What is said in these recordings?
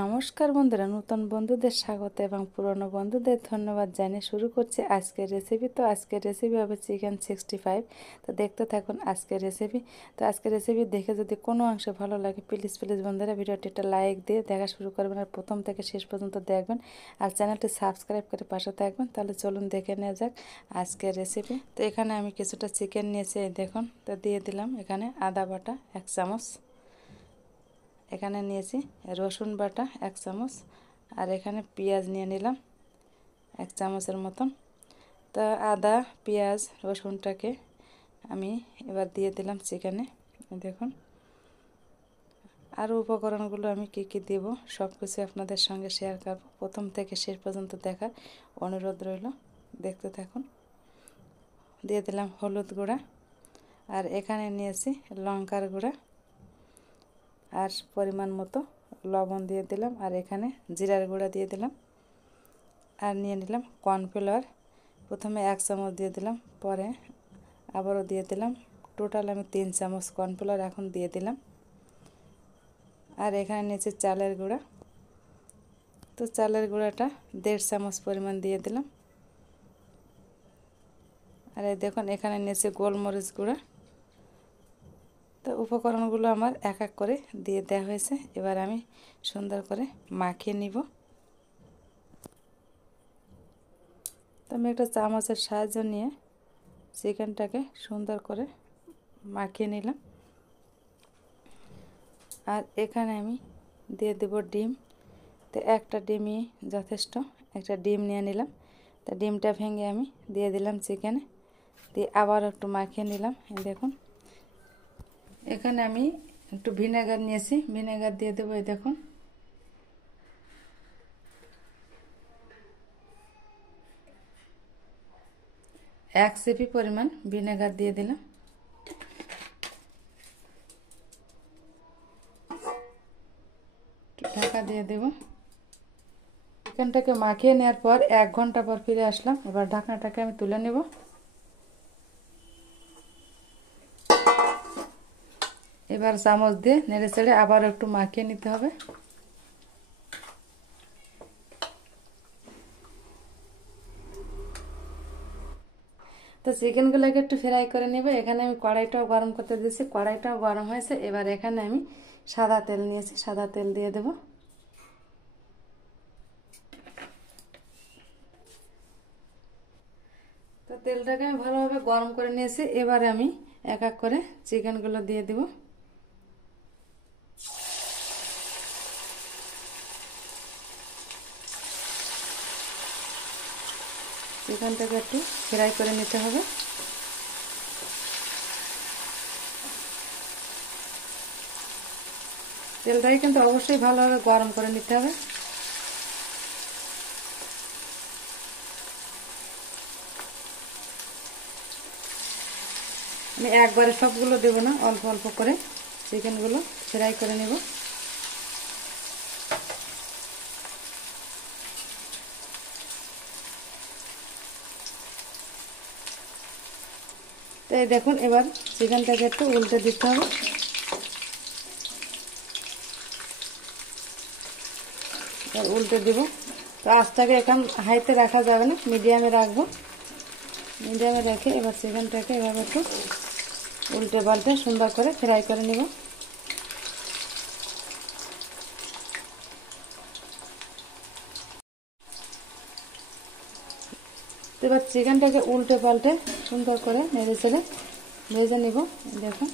নমস্কার বন্ধুরা, নতুন বন্ধুদের স্বাগত এবং পুরনো বন্ধুদের ধন্যবাদ জানিয়ে শুরু করছি আজকের রেসিপি। তো আজকের রেসিপি হবে চিকেন 65। তো দেখতে থাকুন আজকের রেসিপি। তো আজকের রেসিপি দেখে যদি কোনো অংশ ভালো লাগে প্লিজ বন্ধুরা ভিডিওটি একটা লাইক দিয়ে দেখা শুরু করবেন, আর প্রথম থেকে শেষ পর্যন্ত দেখবেন, আর চ্যানেলটি সাবস্ক্রাইব করে পাশে থাকবেন। তাহলে চলুন দেখে নেওয়া যাক আজকের রেসিপি। তো এখানে আমি কিছুটা চিকেন নিয়েছি, দেখুন। তো দিয়ে দিলাম এখানে আদা বাটা 1 চামচ, এখানে নিয়েছি রসুন বাটা 1 চামচ, আর এখানে পেঁয়াজ নিয়ে নিলাম 1 চামচের মতন। তো আদা পেঁয়াজ রসুনটাকে আমি এবার দিয়ে দিলাম চিকেনে, দেখুন। আর উপকরণগুলো আমি কি কি দেব সব কিছু আপনাদের সঙ্গে শেয়ার করব, প্রথম থেকে শেষ পর্যন্ত দেখার অনুরোধ রইল, দেখতে থাকুন। দিয়ে দিলাম হলুদ গুঁড়া, আর এখানে নিয়েছি লঙ্কার গুঁড়া, আর পরিমাণ মতো লবণ দিয়ে দিলাম, আর এখানে জিরার গুঁড়া দিয়ে দিলাম, আর নিয়ে নিলাম কর্নফ্লাওয়ার। প্রথমে 1 চামচ দিয়ে দিলাম, পরে আবারও দিয়ে দিলাম, টোটাল আমি 3 চামচ কর্নফ্লাওয়ার এখন দিয়ে দিলাম। আর এখানে নিয়েছি চালের গুঁড়া, তো চালের গুঁড়াটা 1.5 চামচ পরিমাণ দিয়ে দিলাম। আর এই দেখুন এখানে নিয়েছি গোলমরিচ গুঁড়া। তো উপকরণগুলো আমার এক এক করে দিয়ে দেওয়া হয়েছে, এবার আমি সুন্দর করে মাখিয়ে নিব। তো আমি একটা চামচের সাহায্য নিয়ে চিকেনটাকে সুন্দর করে মাখিয়ে নিলাম। আর এখানে আমি দিয়ে দেব ডিম। তো একটা ডিমই যথেষ্ট, একটা ডিম নিয়ে নিলাম। তো ডিমটা ভেঙে আমি দিয়ে দিলাম চিকেনে, দিয়ে আবার একটু মাখিয়ে নিলাম। দেখুন এখানে আমি একটু ভিনেগার নিয়েছি, ভিনেগার দিয়ে দেবো। এই দেখুন এক সিপি পরিমাণ ভিনেগার দিয়ে দিলাম। ঢাকা দিয়ে দেব। চিকেনটাকে মাখিয়ে নেওয়ার পর 1 ঘন্টা পর ফিরে আসলাম। এবার ঢাকনাটাকে আমি তুলে নেব। এবার চামচ দিয়ে নেড়ে চেড়ে আবার একটু মাখিয়ে নিতে হবে। তো চিকেনগুলোকে একটু ফ্রাই করে নেব। এখানে আমি কড়াইটাও গরম করতে দিয়েছি, কড়াইটাও গরম হয়েছে। এবার এখানে আমি সাদা তেল নিয়েছি, সাদা তেল দিয়ে দেব। তো তেলটাকে আমি ভালোভাবে গরম করে নিয়েছি। এবারে আমি এক এক করে চিকেনগুলো দিয়ে দেব। চিকেনটাকে একটু ফ্রাই করে নিতে হবে। তেলটাকে কিন্তু অবশ্যই ভালোভাবে গরম করে নিতে হবে। আমি একবারে সবগুলো দেব না, অল্প অল্প করে চিকেনগুলো ফ্রাই করে নেব। তো এই দেখুন এবার চিকেনটাকে একটু উল্টে দিতে হবে। এবার উল্টে দিব। তো আঁচটাকে এখন হাইতে রাখা যাবে না, মিডিয়ামে রাখবো। মিডিয়ামে রেখে এবার চিকেনটাকে এভাবে একটু উল্টে পাল্টে সুন্দর করে ফ্রাই করে নিব। তো এবার চিকেনটাকে উল্টে পাল্টে সুন্দর করে নেড়ে চেড়ে ভেজে নিব। দেখুন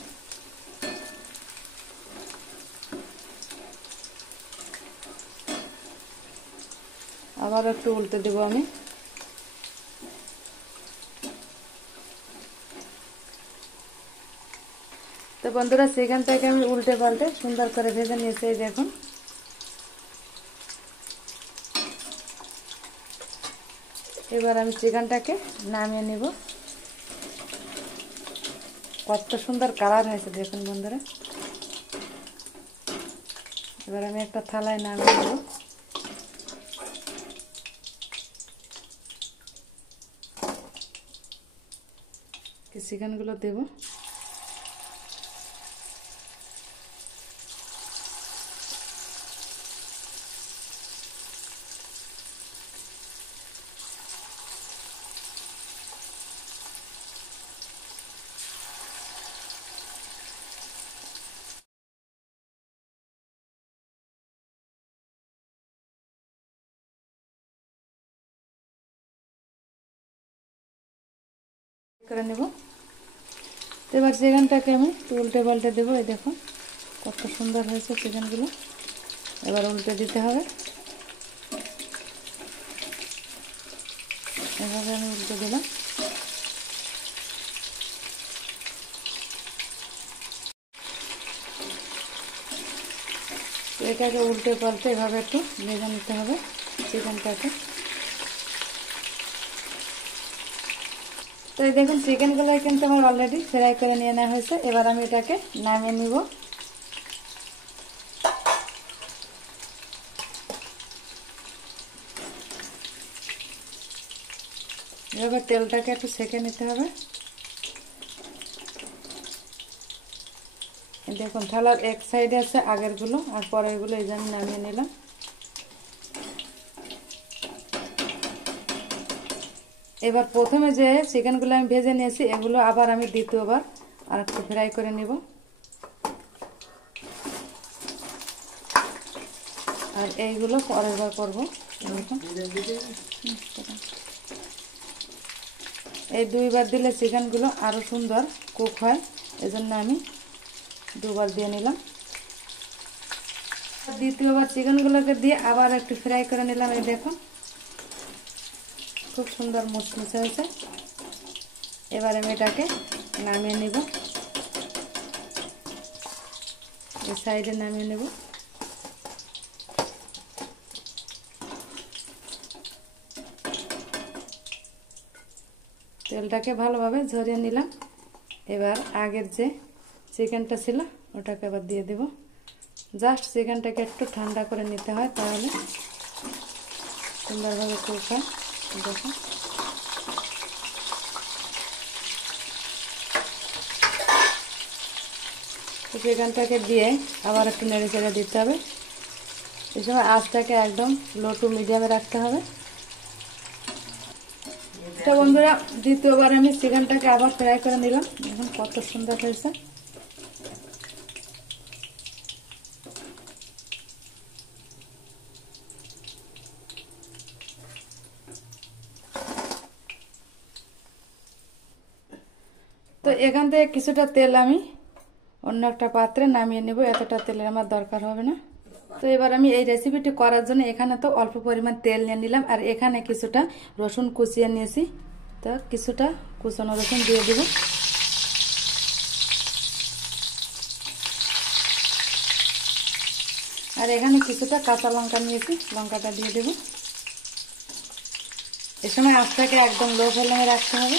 আবার একটু উল্টে দেব আমি। তো বন্ধুরা চিকেনটাকে আমি উল্টে পাল্টে সুন্দর করে ভেজে নিয়েছি, দেখুন। এবার আমি চিকেনটাকে নামিয়ে নিব। কত সুন্দর কালার হয়েছে দেখুন বন্ধুরা। এবার আমি একটা থালায় নামিয়ে নেব। চিকেনগুলো দেব। করে নেব। তো এবার চিকেনটাকে আমি উল্টে পাল্টে দেবো। এই দেখো কত সুন্দর হয়েছে চিকেনগুলো। এবার উল্টে দিতে হবে। এভাবে আমি উল্টে দিলাম। এটাকে উল্টে পাল্টে এভাবে একটু ভেজে নিতে হবে চিকেনটাকে। তো এই দেখুন চিকেনগুলো কিন্তু আমার অলরেডি ফ্রাই করে নিয়ে নেওয়া হয়েছে। এবার আমি এটাকে নামিয়ে নিব। এবার তেলটাকে একটু সেঁকে নিতে হবে। দেখুন থালার এক সাইডে আছে আগেরগুলো আর পরেরগুলো এই যে আমি নামিয়ে নিলাম। এবার প্রথমে যে চিকেনগুলো আমি ভেজে নিয়েছি এগুলো আবার আমি দ্বিতীয়বার আর একটু ফ্রাই করে নিব। আর এইগুলো পরের বার করবো। এই দুইবার দিলে চিকেনগুলো আরো সুন্দর কুক হয়, এজন্য আমি দুবার দিয়ে নিলাম। দ্বিতীয়বার চিকেনগুলোকে দিয়ে আবার একটু ফ্রাই করে নিলাম। এই দেখুন খুব সুন্দর মুচমুচে হয়েছে। এবার আমি এটাকে নামিয়ে নিব। এই সাইডে নামিয়ে নেব। তেলটাকে ভালোভাবে ঝরিয়ে নিলাম। এবার আগের যে চিকেনটা ছিল ওটাকে আবার দিয়ে দেব। জাস্ট চিকেনটাকে একটু ঠান্ডা করে নিতে হয়, তাহলে সুন্দরভাবে কুক হয়। দেখুন চিকেনটাকে দিয়ে আবার একটু নেড়ে চেড়ে দিতে হবে। এই সময় আঁচটাকে একদম লো টু মিডিয়ামে রাখতে হবে। তো বন্ধুরা দ্বিতীয়বার আমি চিকেনটাকে আবার ফ্রাই করে নিলাম। দেখুন কত সুন্দর হয়েছে। তো এখান থেকে কিছুটা তেল আমি অন্য একটা পাত্রে নামিয়ে নেব। এতটা তেলের আমার দরকার হবে না। তো এবার আমি এই রেসিপিটি করার জন্য এখানে তো অল্প পরিমাণ তেল নিয়ে নিলাম আর এখানে কিছুটা রসুন কুচিয়ে নিয়েছি। তো কিছুটা কুচানো রসুন দিয়ে দেব। আর এখানে কিছুটা কাঁচা লঙ্কা নিয়েছি, লঙ্কাটা দিয়ে দেব। এ সময় আঁচটাকে একদম লো ফ্লেমে রাখতে হবে।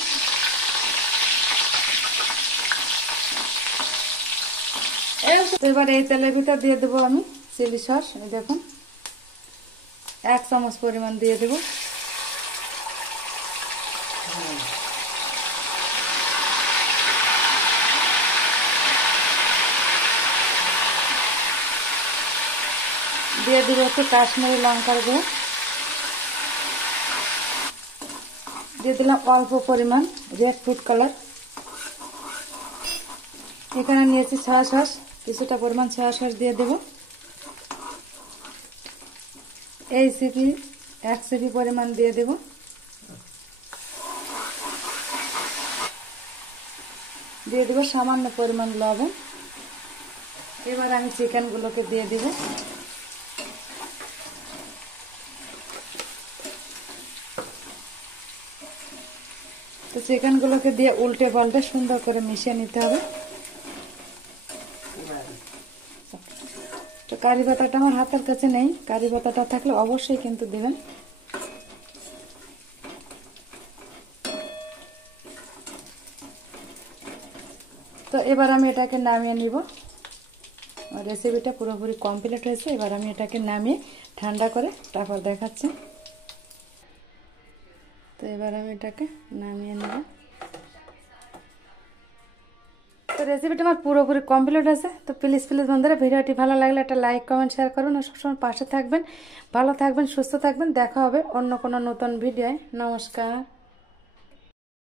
এবার এই তেলের ভিতর দিয়ে দেবো আমি চিলি সস। দেখুন 1 চামচ পরিমাণ দিয়ে দেব। দিয়ে দেবো একটু কাশ্মীরি লঙ্কার গুঁড়ো। দিয়ে দিলাম অল্প পরিমাণ রেড ফুড কালার। এখানে নিয়েছি সয়া সস, কিছুটা পরিমাণ সয়া সস দিয়ে দেব। এই সিপি 1 সিপি পরিমাণ দিয়ে দেব। দিয়ে দেব সামান্য পরিমাণ লবণ। এবার আমি চিকেনগুলোকে দিয়ে দেব। তো চিকেনগুলোকে দিয়ে উল্টে পাল্টে সুন্দর করে মিশিয়ে নিতে হবে। তো কারি পাতাটা আমার হাতের কাছে নেই, কারি পাতাটা থাকলে অবশ্যই কিন্তু দিবেন। তো এবার আমি এটাকে নামিয়ে নিব। রেসিপিটা পুরোপুরি কমপ্লিট হয়েছে। এবার আমি এটাকে নামিয়ে ঠান্ডা করে তারপর দেখাচ্ছি। তো এবার আমি এটাকে নামিয়ে নেব। তো রেসিপিটা আমার পুরোপুরি কমপ্লিট আছে। তো প্লিজ বন্ধুরা ভিডিওটি ভালো লাগলে একটা লাইক কমেন্ট শেয়ার করুন আর সবসময় পাশে থাকবেন। ভালো থাকবেন, সুস্থ থাকবেন। দেখা হবে অন্য কোনো নতুন ভিডিওয়। নমস্কার।